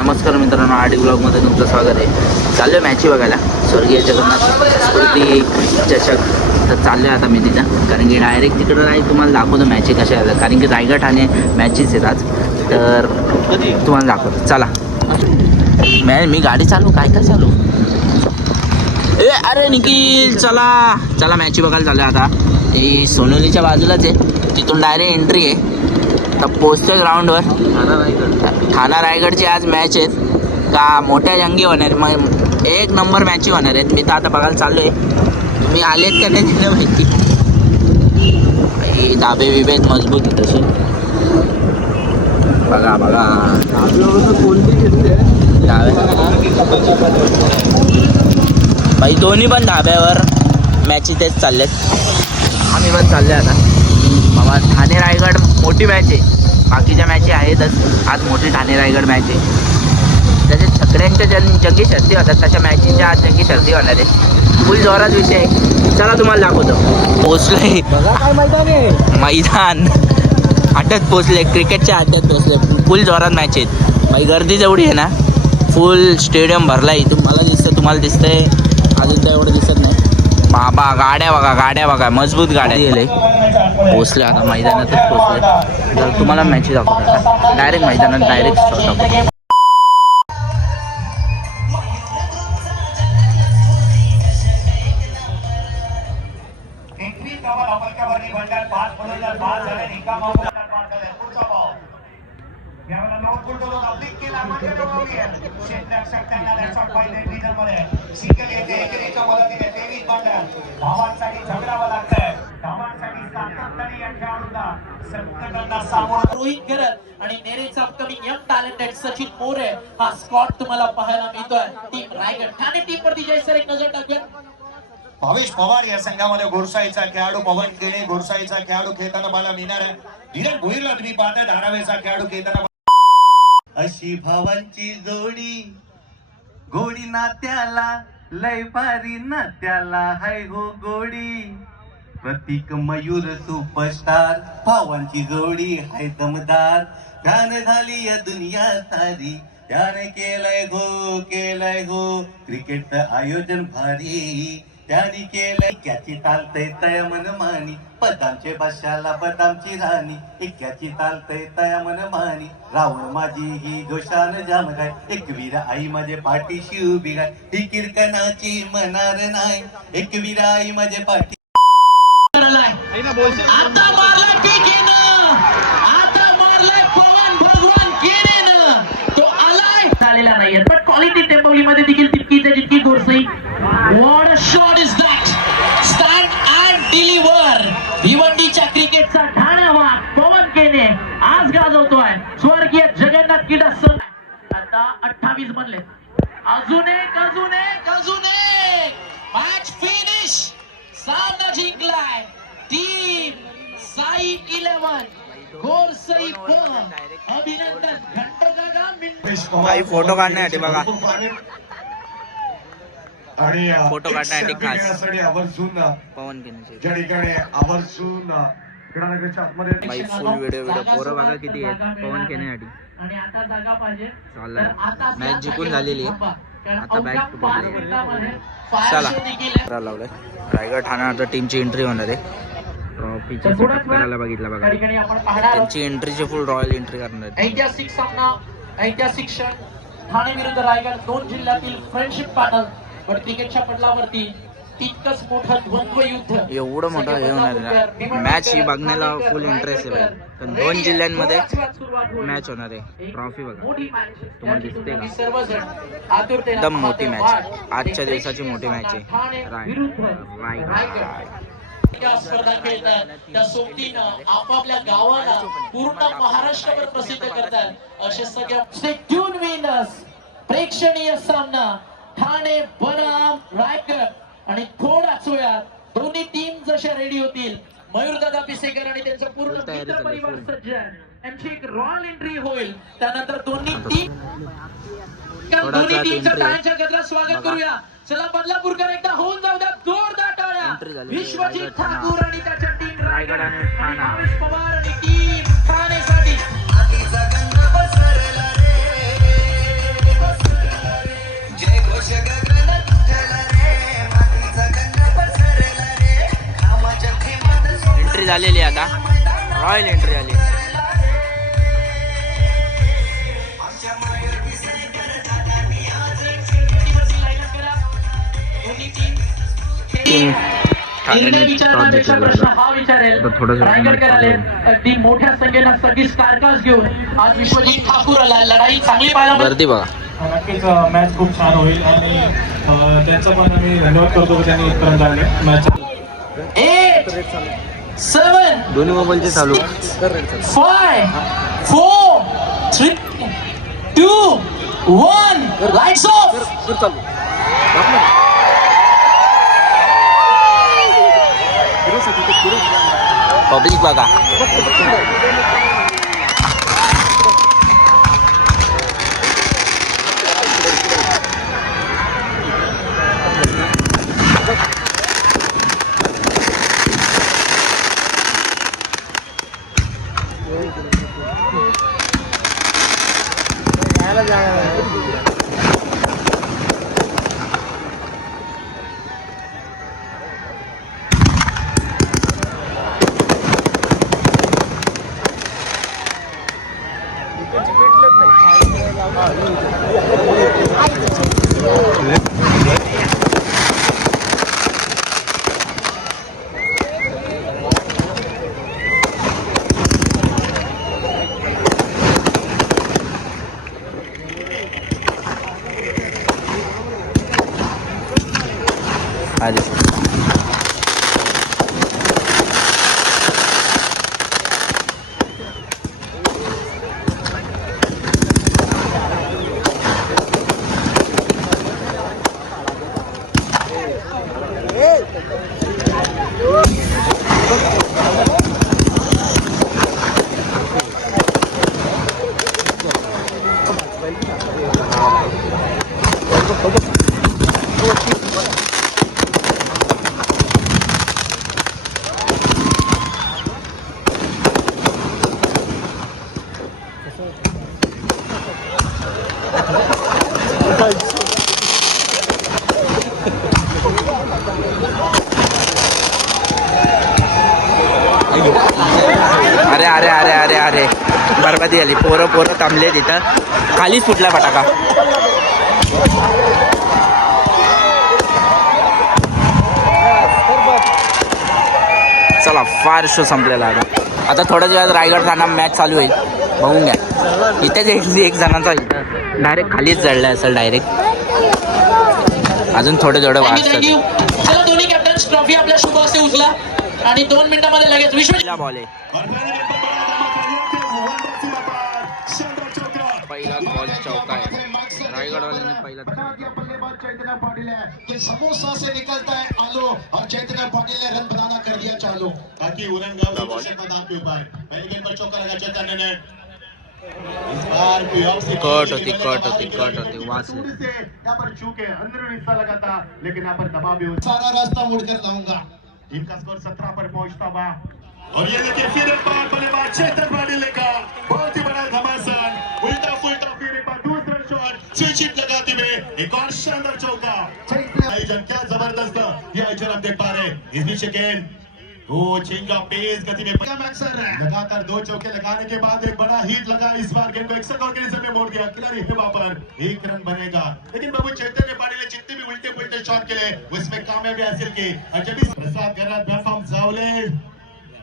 नमस्कार मित्रांनो, आडी ब्लॉगमध्ये तुमचं स्वागत आहे. चाललो आहे मॅची बघायला, स्वर्गीय जगन्नाथ स्मृती चषक. तर चाललो आहे आता मी तिथं, कारण की डायरेक्ट तिकडं नाही तुम्हाला दाखवतो मॅची कशा आहेत. कारण की रायगड ठाणे मॅचेस आहेत आज, तर तुम्हाला दाखवतो. चला मी गाडी चालू काय चालू. अरे निखिल चला चला, मॅची बघायला चालू आहे आता. ही सोनोलीच्या बाजूलाच आहे, तिथून डायरेक्ट एंट्री आहे. तर पोचतोय ग्राउंडवर. ठाणा रायगडची आज मॅच आहेत का, मोठ्या जंगी होणार, मग एक नंबर मॅची होणार आहेत. मी तर आता बघायला चालू आहे, तुम्ही आलेत का नाही तिला माहिती. दाबे बिबे मजबूत आहे तसे, बघा बघा. भाई दोन्ही पण धाब्यावर मॅची तेच चाललेत. आम्ही पण चालले आता. बाबा ठाणे रायगड मोठी मॅच आहे, बाकीच्या मॅची आहेतच, आज मोठी ठाणे रायगड मॅच आहे. जसे छकड्यांच्या जंगी शर्ती होतात तशा मॅचींच्या आज जंगी शर्ती होणार आहे. फुल जोरात विषय आहे. चला तुम्हाला दाखवतो. पोचलोय मैदान, अड्ड्यात पोचले, क्रिकेटच्या अड्ड्यात पोचले. फुल जोरात मॅच आहेत भाई. गर्दी जेवढी आहे ना, फुल स्टेडियम भरला आहे. मला दिसतं, तुम्हाला दिसतंय अजून तर एवढं दिसत नाही. बाबा गाड्या बघा मजबूत गाड्या गेले. पोचले आता मैदानातच पोचले. जर तुम्हाला मॅची दाखवतो आता डायरेक्ट मैदानात डायरेक्ट शॉट दाखवतो. रोहित करत आणि नेरेचा upcoming young talented Sachin More हा स्कॉट तुम्हाला पाहायला मिळतोय. टीम रायगड ठाणे टीम वरती जय सर एक नजर टाकूया. भावेश पवार या संघामध्ये घोरसाईचा खेळाडू, पवन केणे घोरसाईचा खेळाडू खेळताना मला मिळणार आहे. धीरज भोईरला तुम्ही पाहताय धारावेचा खेळाडू खेळताना. अशी भावांची जोडी गोडी नात्याला, लय भारी नात्याला हाय हो गोडी. प्रतीक मयूर सुपरस्टार, भावांची जोडी हाय दमदार. ध्यान झाली या दुनिया सारी, त्याने केलंय गो क्रिकेटचं आयोजन भारी. त्याने केलंय इक्याची चालतंय तया मनमानी, बदामचे बादशाला बदामची राणी. इक्याची चालतंय तया मनमानी, रावण माझी ही जोशान जाम गाय. एक वीर आई माझे पाठीशी उभी गाय, ही कीर्तनाची मनार नाही. एक वीर आई माझे पाठी. आता मारलाय पीकेनं, आता मारलाय पवन भगवान केनेनं. तो आलाय झालेला नाहीये, पण क्वालिटी टेंबवलीमध्ये देखील तितकीच आहे जितकी गोरसई. What a shot is that, stand and deliver. भिवंडीच्या क्रिकेटचा ठाणा पवन केने आज गाजवतोय. स्वर्गीय जगन्नाथ क्रीडा संघ आता 28 बनले. अजून एक मॅच फिनिश. सामना जिंकलाय टीम साई 11 गोरसई पण. अभिनंदन. काही फोटो काढण्यासाठी बघा, आणि फोटो काढण्यासाठी खास आवर्जून पवन केने ज्या ठिकाणी आवर्जून क्रीडानगरच्या आतमध्ये भाई फुल व्हिडिओ पोरं बघा किती आहेत पवन केनेसाठी. आणि आता जागा पाहिजे. चाललंय मॅच जिंकून झालेली आहे, आता बॅक टू चला लावलंय. रायगड ठाणे आता टीमची एंट्री होणार आहे. ट्रॉफीचा सेटअप करायला बघितला बघा, त्यांची एंट्रीची फुल रॉयल एंट्री करणार आहे. ऐतिहासिक सामना, ऐतिहासिक क्षण. ठाणे विरुद्ध रायगड, दोन जिल्ह्यातील फ्रेंडशिप पॅनल. पण क्रिकेटच्या पडलावरती तितकंच मोठं द्वंद्व युद्ध, एवढं मोठं हे होणार आहे. मॅच ही बघण्याला फुल इंटरेस्ट आहे. पण दोन जिल्ह्यांमध्ये मॅच होणार आहे. ट्रॉफी बघा तुम्हाला दिसते का, एकदम मोठी मॅच, आजच्या दिवसाची मोठी मॅच आहे. त्या स्पर्धा खेळतात, त्या सोबतीनं आपापल्या गावाला पूर्ण महाराष्ट्रभर प्रसिद्ध करतात. असे सगळ्या ट्यून विनर्स. प्रेक्षणीय सामना ठाणे बनाम रायगड. आणि थोड्याच वेळात दोन्ही टीम जशा रेडी होतील, मयूरदादा पिसेकर आणि त्यांचा पूर्ण मित्र परिवार सज्ज, यांची एक रॉयल एंट्री होईल. त्यानंतर दोन्ही टीमचं टाळ्यांच्या गजरात स्वागत करूया. चला बदलापूरकर एकदा होऊन जाऊ द्या जोरदार टाळ्या. विश्वजित ठाकूर आणि त्याच्या टीम रायगड आणि भावेश पवार आणि टीम ठाणेसाठी. झालेली आहे आता, रॉयल एंट्री आली. निर्णय विचारण्यापेक्षा प्रश्न हा विचारेल रायगडकरांना. अगदी मोठ्या संख्येनं सगळी स्टारकास्ट घेऊन आज विश्वजित ठाकूर आला. लढाई चांगली पाहायला गर्दी बघा. नक्कीच मॅच खूप छान होईल आणि त्यांचा पण आम्ही धन्यवाद करतो की त्यांनी इथपर्यंत आले. मॅच 8 7 दोन्ही मोबाईलचे चालू. 5 4 3 2 1 लाइट्स ऑफ. पब्लिक बघा. आधी अरे अरे अरे अरे अरे बरबादी आली. पोरं थांबले तिथं. खालीच फुटला फटाका. चला फार शो संपलेला आता थोड्या दिवसात रायगडचा मॅच चालू होईल. बघून घ्या. इथेच एक जणांचा इथं डायरेक्ट खालीच जळला असेल डायरेक्ट. अजून थोडे वाजतात. चला दोन्ही कॅप्टन्स ट्रॉफी आपल्या शुभ हस्ते उचला आणि 2 मिनिटांमध्ये लगेच विश्व बॉल आहे. पहिला बॉल चौका आहे. रायगडवाल्यांनी पहिला चैतन्य पाटिल है कि समोसा से निकलता है आलू और चैतन्य पाटिल ने रन बनाना कर दिया चालू ताकि उरनगांव दांव के ऊपर पहले गेंद पर चौका लगा चैतन्य ने. इस बार कट होती वास यहाँ पर चूके अंदरूनी हिस्सा लगा था लेकिन यहाँ पर दबाव भी सारा रास्ता मुड़कर लाऊंगा. इनका स्कोर 17 पर पहुंचता हुआ. और ये देखिए फिर एक बार बल्लेबाज चेतन पाटिल का बहुत ही बड़ा घमासान. उल्टा फुल्टा फिर एक बार दूसरा शॉट स्विच हिट लगाते हुए एक और शानदार चौका. आयोजन क्या जबरदस्त ये आयोजन आप देख पा रहे हैं. इस बीच गेंद वो चेंगा तेज गति में लगातार 2 चौके लगाने के बाद एक बड़ा हिट लगा. इस बार गेंद को एक्सेल ऑर्गेनाइजर में मोड़ दिया. खिलाड़ी हेवा पर 1 रन बनेगा. लेकिन बाबू चैतन्य पाटिल ने जितने भी उल्टे पुल्टे शॉट खेले उसमें कामयाबी हासिल की. और जब इस प्रसाद गहरात प्लेटफॉर्म जावले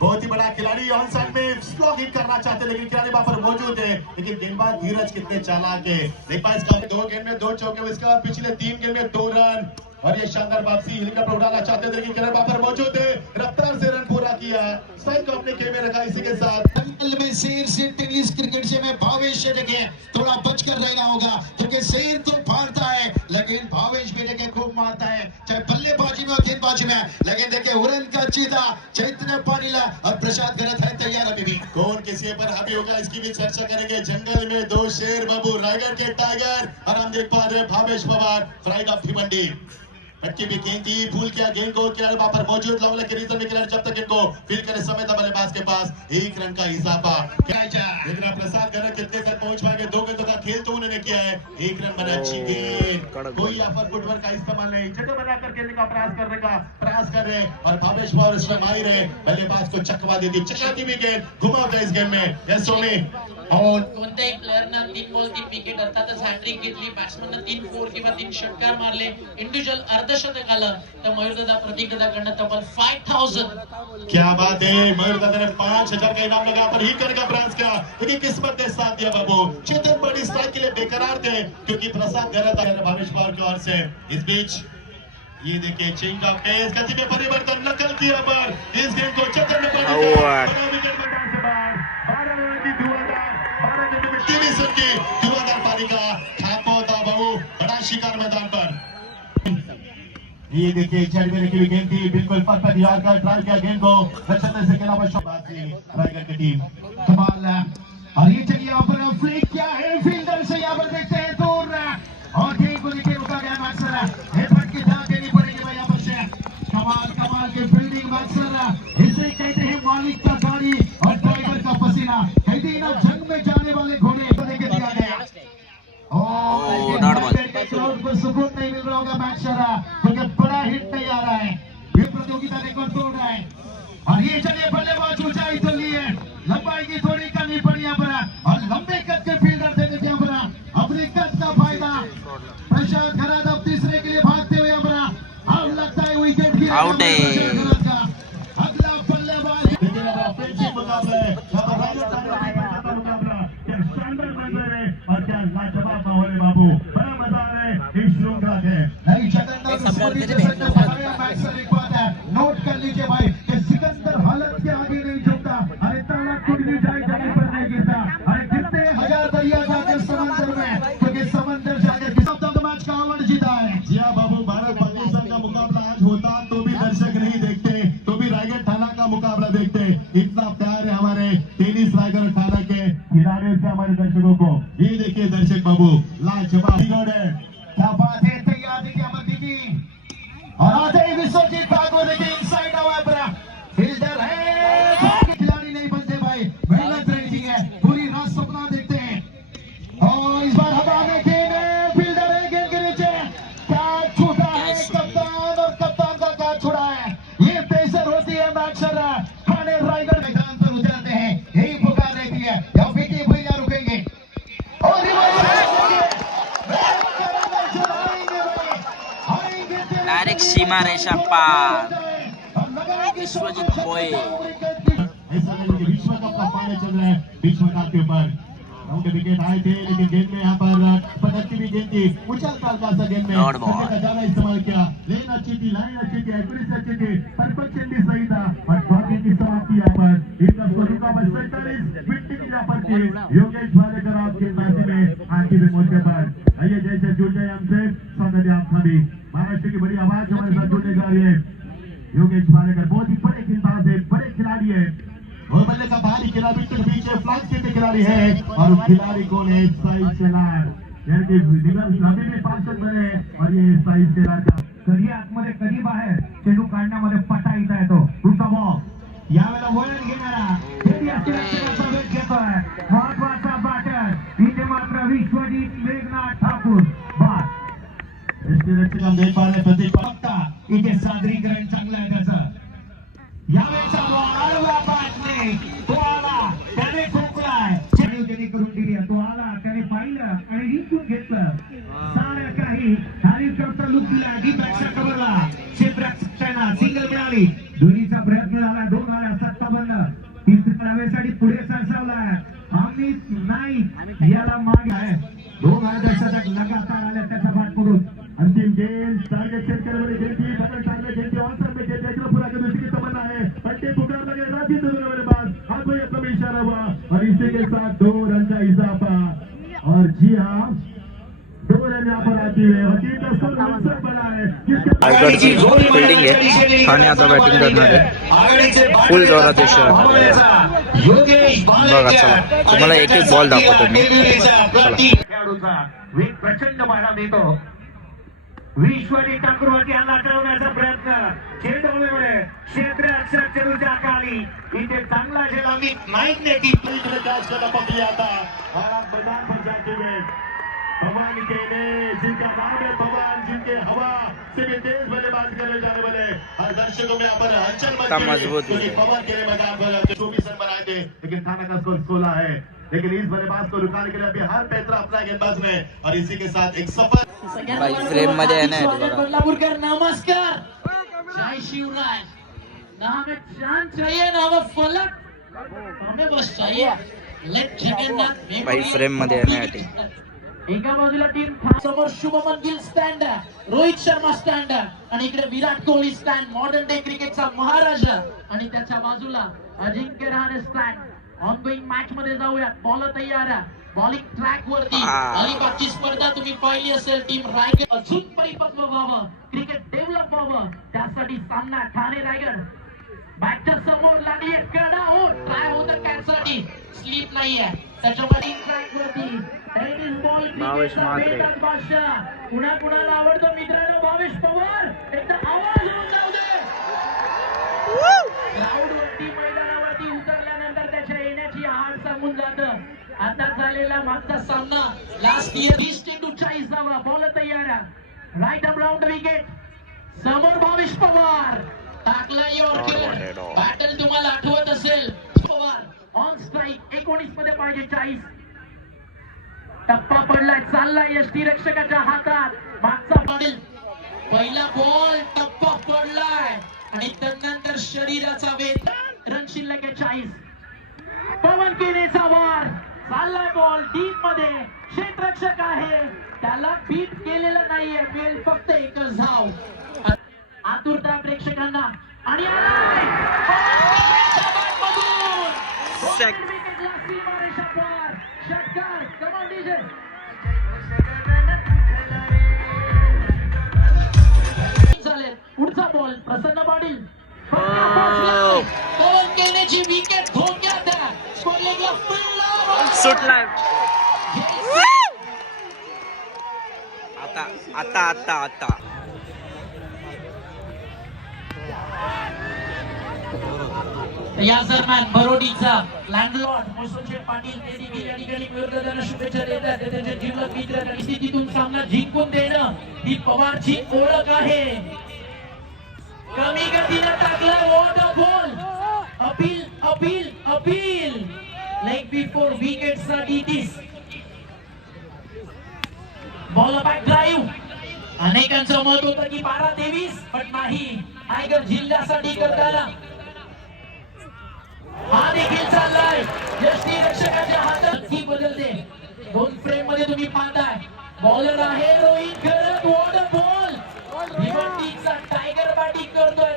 बहुत ही बड़ा खिलाड़ी ऑन साइड में स्लॉग हिट करना चाहते लेकिन खिलाड़ी वहां पर मौजूद है. लेकिन गेंदबाज धीरज कितने चालाक है. देखा इसका 2 गेंद में 2 चौके. उसके बाद पिछले 3 गेंद में 2 रन और ये शानदार वापसी. हेलीकॉप्टर उड़ाना चाहते थे लेकिन खिलाड़ी वहां पर मौजूद है. रफ्तार से रन पूरा किया. स्ट्राइक को अपने खेमे रखा. इसी के साथ जंगल में शेर से टेनिस क्रिकेट से मैं भावेश से देखे थोड़ा बचकर रहना होगा क्योंकि शेर तो फाड़ता है लेकिन भावेश भी देखे खूब मारता है चाहे बल्लेबाजी में और गेंदबाजी में. लेकिन देखे उड़न का चीता चैतन्य पाटिल और प्रसाद गहरात है तैयार. अभी भी कौन किसी पर हावी होगा इसकी भी चर्चा करेंगे. जंगल में 2 शेर बाबू रायगढ़ के टाइगर और हम देख पा रहे भावेश पवार फ्राइड ऑफ भिवंडी. अटकी भी गेंद थी, भूल किया गेंद को, खिलाड़ी वहां पर मौजूद, लॉन्ग लेग के रीजन में खिलाड़ी जब तक गेंद को फील करे समय था बल्लेबाज के पास 1 रन का इजाफा। लेकिन प्रसाद गलत कितने तक पहुंच पाएंगे, 2 गेंदों का खेल तो उन्होंने किया है, 1 रन बना, अच्छी गेंद, कोई यहाँ पर फुटवर्क का इस्तेमाल नहीं, जगह बनाकर खेलने का प्रयास कर रहे और भावेश पवार इसमें माहिर है, बल्लेबाज को चकवा देती, चकाती भी गेंद, घुमावता इस गेम में यशोमी। और कोणत्याही प्लेयरनं 3 बॉल 3 विकेट अर्थातच हॅट्रिक घेतली, बॅट्समननं 3 फोर किंवा 3 षटकार मारले, इंडिव्हिज्युअल अर्धशतक आलं, तर मयूरदादा प्रतीक दादाकडनं तब्बल 5000। क्या बात है, मयूर दादा ने 5000 का इनाम लगा पर हिट करने का प्रयास किया, लेकिन किस्मत ने साथ दिया बाबू। चेतन बड़ी स्ट्राइक के लिए बेकरार थे क्योंकि प्रसाद गलत है भावेश पवार की ओर से। इस बीच ये देखिए चेंज ऑफ पेस, गति में परिवर्तन, नकल किया पर इस गेंद को चेतन ने बना विकेट मैदान से बाहर। 12 रन की 12 गेंदों में 23 रन की 2000 पारी का ठाकुर होता बाबू, बड़ा शिकार मैदान पर। ये देखिए चढ़ में रखी हुई गेंद थी, बिल्कुल पक्का दीवार का ट्राई किया गेंद को, रचना से खेला शाबाश रायगढ़ की टीम, कमाल है। और ये चलिए यहाँ पर फ्लिक क्या है, फील्डर से यहाँ पर देखते हैं दूर और गेंद को देखिए रुका गया मैक्सर, हेडबट की दाग देनी पड़ेगी भाई यहाँ पर से। कमाल के फील्डिंग मैक्सर, इसे कहते हैं मालिक का गाड़ी और ड्राइवर का पसीना, कहते हैं ना जंग में जाने वाले घोड़े को लेके दिया गया। क्राउड को सुकून नहीं मिल रहा होगा मैक्सर, क्योंकि बड़ा हिट नहीं आ रहा है, ये प्रतियोगिता रिकॉर्ड तोड़ रहा है। और ये चलिए बल्लेबाज ऊंचाई तो ली है, लंबाई की थोड़ी कमी पड़ी यहाँ पर, और लंबे कद के फील्डर देने यहाँ पर अपने कद का फायदा। प्रशांत खराद अब तीसरे के लिए भागते हुए यहाँ पर, अब लगता है विकेट की आउट है। अगला बल्लेबाज मुकाबला है, शानदार मंजर है और क्या लाजवाब माहौल है बाबू, बड़ा मजा आ रहा है इस श्रृंखला के। नहीं एक बात है, नोट कर लीजिए भाई कि सिकंदर हालत के आगे नहीं झुकता, अरे ताला खुद भी जाए जमीन पर नहीं गिरता, अरे कितने हजार दरिया जाकर समंदर में, क्योंकि समंदर जाकर मैच का अवार्ड जीता है। जी हाँ बाबू, भारत पाकिस्तान का मुकाबला आज होता तो भी दर्शक नहीं देखते, तो भी रायगढ़ थाना का मुकाबला देखते, इतना प्यार है हमारे टेनिस रायगढ़ थाना के खिलाड़ियों से हमारे दर्शकों को। ये देखिए दर्शक बाबू, लाजवाब है, क्या बात है, तैयार देखिए अमर दीदी, और आते ही विश्वजीत ठाकुर देखिए इनसाइड आवा फील्डर है, खिलाड़ी नहीं बनते भाई, मेहनत रहती है, पूरी रात सपना देखते हैं। और इस बार हवा में गेंद है, फील्डर है, गेंद के नीचे कैच छूटा है, कप्तान और कप्तान का कैच छुड़ा है, ये पेसर होती है मैक्सर, थाने रायगढ़ मैदान पर उतरते हैं, यही पुकार रहती है, या विकी भैया रुकेंगे और डायरेक्ट सीमा रेषा पार, विश्वजीत बोए। विश्व कप का फाइनल चल रहा है, विश्व कप के ऊपर उनके विकेट आए थे, लेकिन गेंद में यहाँ पर पटक की भी गेंद थी, उछल का गेंद में ज्यादा इस्तेमाल किया, लेन अच्छी थी, लाइन अच्छी थी, एक्यूरेसी अच्छी थी, परफेक्शन भी सही था, और बाकी की समाप्ति यहाँ पर इनका स्कोर रुका बस 47 मिनट की यहाँ पर थी। योगेश भालेकर आपके मैच में आखिर रिपोर्ट के बाद आइए जैसे जुड़ जाए हमसे, स्वागत है आप सभी। महाराष्ट्र की बड़ी आवाज हमारे साथ जुड़ने जा रही है योगेश भालेकर, बहुत ही बड़े खिलाड़ी है, बड़े खिलाड़ी है, और बल्ले का बाहरी खिलाड़ी के पीछे फ्लैंक के खिलाड़ी है, और खिलाड़ी कौन है, साइज शेलार, यानी कि नवीन में पार्षद बने, और ये साइज शेलार का कधी आतमध्ये कधी बाहेर चेंडू काढण्यामध्ये पटा येत आहे, तो पुढचा बॉल यावेळेला वळण घेणारा वेग घेतोय, महत्वाचा बॅटर इथे मात्र विश्वजीत मेघनाथ ठाकूर, बाद हम देख पा रहे प्रतीक पक्का इथे सादरीकरण चांगलं आहे त्याचं, यावेळेचा बॉल वापरणे, तो आला त्याने ठोकलाय, चेंडू त्यांनी करून दिली, तो आला त्याने पाहिलं आणि जिंकून घेतलं, सारं काही हॅरिकॉप्टर लुक दिला, दीपकच्या कव्हरला क्षेत्ररक्षकांना सिंगल मिळाली, दोन्हीचा प्रयत्न झाला, 2 आल्या, सत्ता बंद, तिसऱ्या धावेसाठी पुढे सरसावलाय अमित नाईक, याला मागे आहे, 2 दशक लगातार आल्या त्याचा बाट पडून, अंतिम गेंद टारगेट सेट करने वाली गेंद थी, बटन टारगेट गेंद के आंसर में गेंद देखना पूरा करने की तमन्ना है, पट्टे पुकार लगे रांची दोनों वाले बात, हाथ में अपना भी इशारा हुआ, और इसी के साथ 2 रन का इजाफा, और जी हाँ 2 रन यहाँ पर आती है, और टीम का स्कोर 1 बना है, रायगडची फिल्डिंग आहे, ठाणे आता बॅटिंग करणार आहे, फुल जोरात शॉट बघा, चला तुम्हाला एक एक बॉल दाखवतो मी, चला प्रचंड मारा देतो, विश्वनी ठाकूरवरती हल्ला करवण्याचा प्रयत्न चेंडूमुळे क्षेत्र अक्षर चेंडूच्या खाली इथे चांगला झेल नाईकने टीम इकडे कॅच करना पकड़ी आता और आप मैदान पर जाते हुए भगवान के ने जिनका नाम है भगवान जिनके हवा से भी तेज बल्लेबाज करने जाने वाले हर दर्शकों में यहाँ पर हलचल मच गई मजबूत क्योंकि पवन के मैदान पर 24 रन बनाए थे लेकिन थाना का स्कोर 16 है लेकिन इस बल्लेबाज को रुकाने के लिए अभी हर पैतरा अपना गेंदबाज में और इसी के साथ एक सफल बाई फ्रेम मध्ये आहे ना स्वागत बदलापूरकर नमस्कार जय शिवराय ना हमें चांद चाहिए ना हमें फलक हमें बस चाहिए लेट जगन्नाथ बाई फ्रेम मध्ये आहे ना या टीम. एका बाजूला टीम समोर शुभमन गिल स्टँड रोहित शर्मा स्टँड आणि इकडे Virat Kohli stand modern day क्रिकेटचा महाराजा आणि त्याच्या बाजूला Ajinkya Rahane stand ongoing match मध्ये जाऊया बॉल तयार बॉलिंग ट्रॅक वरती अलिबागची स्पर्धा तुम्ही पाहिली असेल टीम रायगड अजून परिपक्व व्हावं क्रिकेट डेव्हलप व्हावं त्यासाठी सामना ठाणे रायगड बॅटच्या समोर लागली कडा हो ट्राय होतं कॅचसाठी स्लीप नाहीये त्याच्यामध्ये ट्रॅक वरती टेनिस बॉल भावेश म्हात्रे. कुणा कुणाला आवडतो मित्रांनो भावेश पवार एकदा आवाज होऊन जाऊ दे क्राऊड वरती मैदानावरती उतरल्यानंतर त्याच्या येण्याची हाड सांगून जातं आता झालेला मागचा सामना लास्ट इयर 20-40 झाला बॉल तयार राईट अप राऊंड विकेट समोर भावेश पवार टाकला यॉर्कर बॅटल तुम्हाला आठवत असेल पवार ऑन स्ट्राइक 19 मध्ये पाहिजे 40 टप्पा पडलाय चाललाय यष्टी रक्षकाच्या हातात मागचा पडेल पहिला बॉल टप्पा पडलाय आणि त्यानंतर शरीराचा वेग रन शिल्लक आहे 40 पवन केनेचा वार चाललाय बॉल डीप मध्ये क्षेत्ररक्षक आहे त्याला बीट केलेला नाहीये बेल फक्त एकच धाव आतुरता प्रेक्षकांना आणि आलाय विकेटला सीमारेषा पार षटकार कमाल डीजे झाले पुढचा बॉल प्रसन्न पाटील पवन केनेची विकेट धोक्यात स्कोरलेला सुटलाय आता आता आता आता या दरम्यान बरोडीचा लँडलॉर्ड मोसनशेठ पाटील त्यांनी या ठिकाणी विरोधकांना शुभेच्छा देतात त्यांच्या जीवलग मित्र परिस्थितीतून सामना जिंकून देणं ही पवारची ओळख आहे कमी गतीने टाकला what a ball appeal appeal appeal leg before wicket साठी दिस बॉल बॅक ड्राईव्ह अनेकांचं मत होतं की 12-23 पण नाही टायगर जिल्ह्यासाठी करताना हा देखील चाललाय यष्टी रक्षकाच्या हातात की बदलते दोन फ्रेम मध्ये तुम्ही पाहताय बॉलर आहे Rohit Karat what a ball भिवंडीचा टायगर बॅटिंग करतोय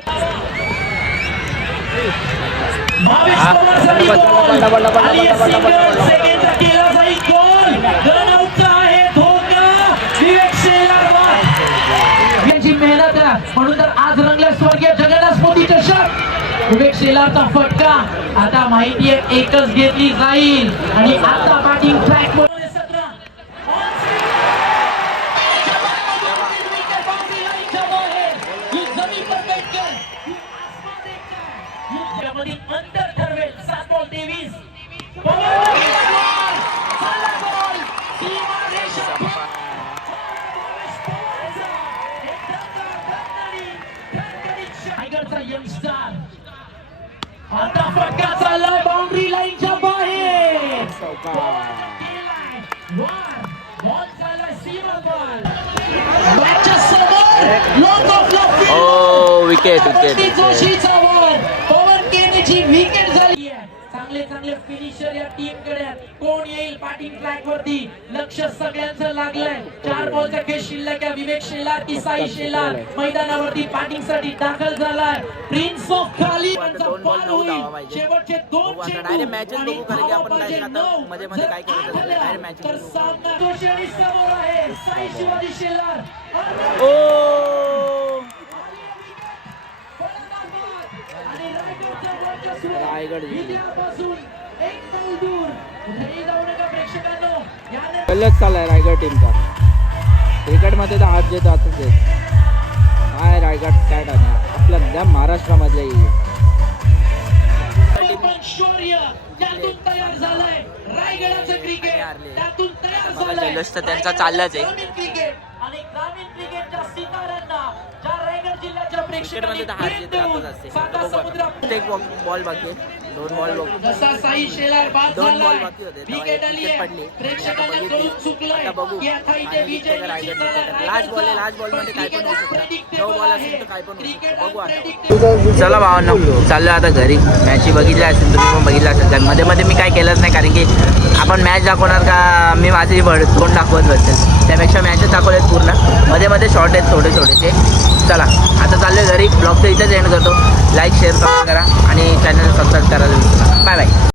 भावेश पवारसाठी बॉल आली सिंगल सेकंडचा केला जाईल बॉल रन आउटचा आहे धोका विवेक शेलार यांची मेहनत आहे म्हणून तर आज रंगले स्वर्गीय जगन्नाथ मोदी चषक विवेक शेलारचा फटका आता माहिती आहे एकच घेतली जाईल आणि आता बॅटिंग ट्रॅक मध्ये 17 अंतर ठरवेल 7 बॉल 23 टायगरचा यंगस्टर आता फटका चालला बाउंड्री लाईनच्या बाहेर बॉल चालला सीमा बॉल मॅचच्या समोर लॉक ऑफ लॉक ओ विकेट जोशीचा बॉल पवन केनेची विकेट झाली आहे चांगले चांगले फिनिशर या टीम कडे कोण येईल बॅटिंग ट्रॅक वरती लक्ष सगळ्यांचं लागलंय 4 बॉलचा खेळ शिल्लक आहे विवेक शेलार की साई शेलार मैदानावरती बॅटिंग साठी दाखल झालाय प्रिन्स ऑफ खाली पार होईल शेवटचे 2 चेंडू आणि धावा पाहिजे 9 मध्ये काय केलं तर सामना जोशी आणि समोर आहे साई शिवाजी शेलार ओ रायगड जिल्ह्यापासून एक पाऊल दूर कुठेही जाऊ नका प्रेक्षकांनो पहिलेच चाललाय रायगड टीमचा क्रिकेट क्रिकेटमध्ये तर हात देत जातच आहे. काय रायगड काय ठाणे आपल्या त्या महाराष्ट्रामधले पण शौर्य त्यातून तयार झालंय रायगडाचं क्रिकेट त्यातून तयार झालंय जल्लोष तर त्यांचा चाललाच आहे. ग्रामीण क्रिकेट आणि ग्रामीण क्रिकेटच्या सिताऱ्यांना ज्या रायगड जिल्ह्याच्या प्रेक्षकांनी क्रिकेटमध्ये तर हात प्रेम देत देऊन जातच असते. साता समुद्रात एक बॉल बाकी आहे. 2 बॉल जसा साई शेलार बाद 2 बॉल झालाय बाकी होते. विकेट आली आहे. पडली. प्रेक्षकांना आता कळून बघितली. चुकलंय आता बघू. की आता इथे आणि विजय जिंकला निश्चित रायगड झाला जिंकला. लास्ट बॉल आहे. लास्ट रायगडचा. बॉलमध्ये काय पण होऊ शकतं. क्रिकेट 9 बॉल असेल आहे. तर काय पण होऊ क्रिकेट शकतं. बघू आता. unpredictable. चला भावांनो चाललो आता घरी. मॅची बघितल्या असेल तुम्ही पण बघितल्या असेल. तर मध्ये मध्ये मी काय केलंच नाही कारण की आपण मॅच दाखवणार का मी माझी तोंड दाखवत बसेल. त्यापेक्षा मॅचच दाखवलेत पूर्ण. मध्ये मध्ये शॉर्ट आहेत थोडे थोडेसे. चला आता चालले घरी. ब्लॉगचं इथेच एंड करतो. लाईक शेअर कमेंट करा आणि चॅनल सबस्क्राईब करायला विसरू नका. Bye bye.